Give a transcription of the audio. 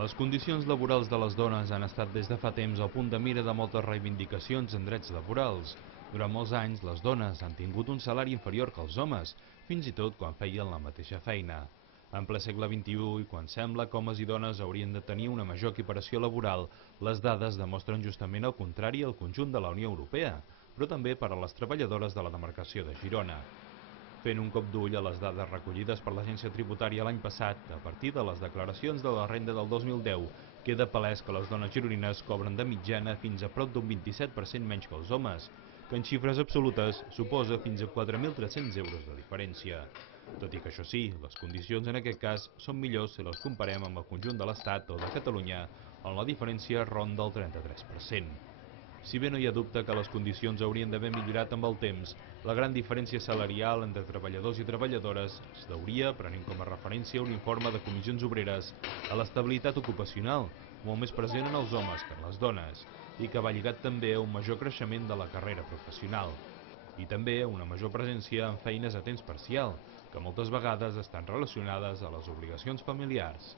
Les condicions laborals de les dones han estat des de fa temps al punt de mira de moltes reivindicacions en drets laborals. Durant molts anys, les dones han tingut un salari inferior que els homes, fins i tot quan feien la mateixa feina. En ple segle XXI, i quan sembla que homes i dones haurien de tenir una major equiparació laboral, les dades demostren justament el contrari al conjunt de la Unió Europea, però també per a les treballadores de la demarcació de Girona. Fent un cop d'ull a les dades recollides per l'Agència Tributària l'any passat, a partir de les declaracions de la renda del 2010, queda palès que les dones gironines cobren de mitjana fins a prop d'un 27% menys que els homes, que en xifres absolutes suposa fins a 4.300 euros de diferència. Tot i que això sí, les condicions en aquest cas són millors si les comparem amb el conjunt de l'Estat o de Catalunya, on la diferència ronda el 33%. Si bé no hi ha dubte que les condicions haurien d'haver millorat amb el temps, la gran diferència salarial entre treballadors i treballadores es deuria, prenent com a referència un informe de comissions obreres, a l'estabilitat ocupacional, molt més present en els homes que en les dones, i que va lligat també a un major creixement de la carrera professional. I també a una major presència en feines a temps parcial, que moltes vegades estan relacionades a les obligacions familiars.